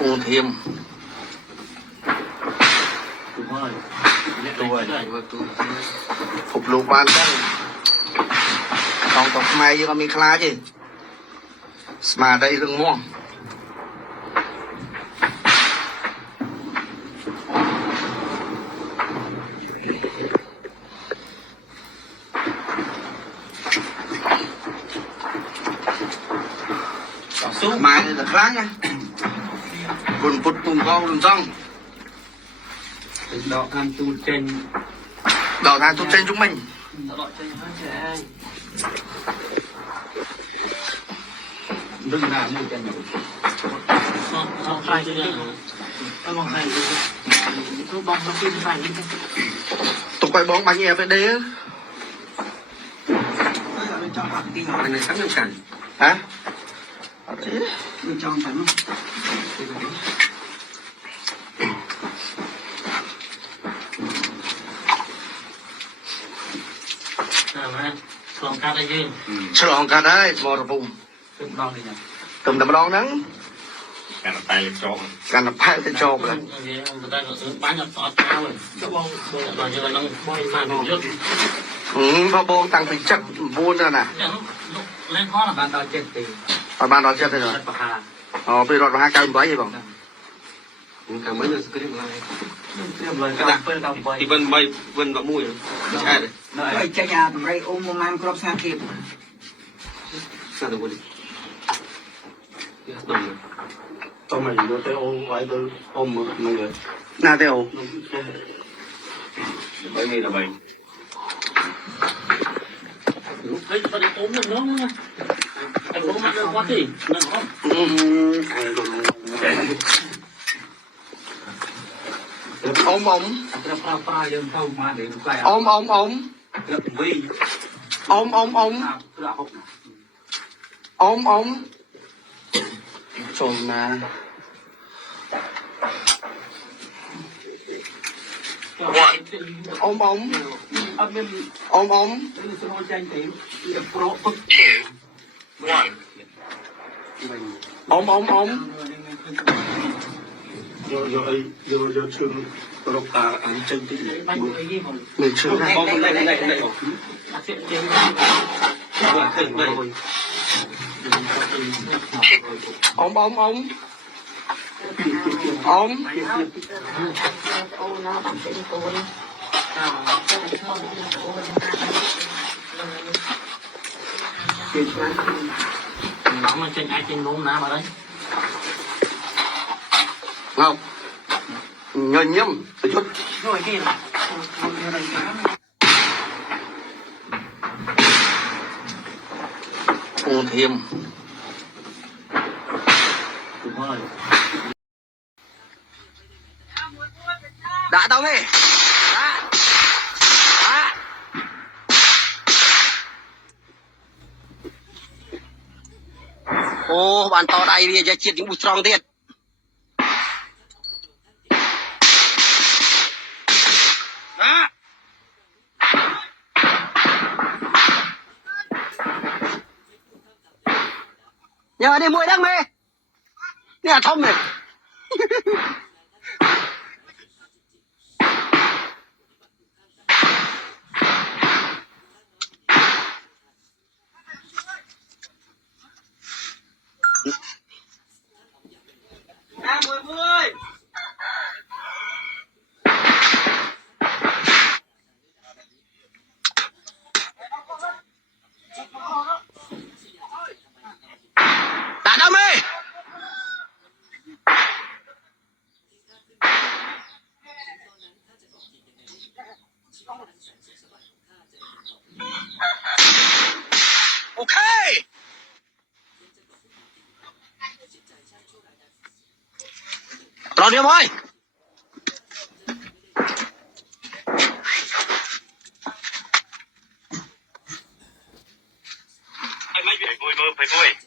ปูเทียมตัวphục lục ban chắc còn tộc mai như có mi khla chứ mà đây rừng muông mai này là khá nha buồn phút cùng con buồn rong đọ than tu trên đỏ than tu trên chúng mình đừng làm như trên không phải chứ không phải tôi bong nó kim phải tục quay bóng bánh em phải đế anh này sẵn trong sàn hả bên trong phải khôngลองการได้ยืน ฉลองกันได้มอระบุม ขึ้นลองเลยนะ ตุ่มดำรองนั้น การไปโจม การพายจะโจมเลย บ้านจะต่อเท้าเลยก็บองตอนนี้เราต้องบ่อยมากเยอะ พอโบงตั้งปีจักบูนน่ะ เล่นข้อละบ้านเรา7 ปี ประมาณเราเชื่อได้เหรอ ประคา อ๋อไปรถมาหาการไว้ยัง การไม่เลยสกิลอะไร เรียบร้อยก็เปิดเราบ่อย ที่เป็นใบเป็นแบบมุ้ยไม่ใช่เลย ไอ้เจ้าญาติไรอุ้มมันครบ30น่าจะบุญต้มเลย tao mày nó tới ôm vài đôi ôm một người น่าเตียว bởi vì là vậy เฮ้ยตอนนี้อุ้มมันน้องไอ้อุ้มมันน้องวัดสิน้อง ôm ôm ปลายังเข้ามาเดี๋ยวใกล้ ôm ôm ôm เกือบวิ่ง ôm ôm ôm เกือบ ôm ôm trồn nè ôm ôm เอาเป็น ôm ôm สโลจันติโปรปึ๊ก ôm ôm ôm do trường độc ta ăn chân tí บ้านอยู่ไอ้ยี่ห้อ mình chưa ra không đây đây đây đây เสียเจ๊ง ôm ôm ôm ôm น้องมันเจ๊งไอ้เจ๊งล้มน้ำมาเลย ngọc nhờ nhâm chút ด้วยที่ ปูเทียม đã tao nghe ô bạn to đây bây giờ chết những bụi strong tiệt nhờ đi mũi đăng mê nè thông này mùi mùi đã đâm đi ok rồi đi em ơi mấy chuyện vui vui phải vui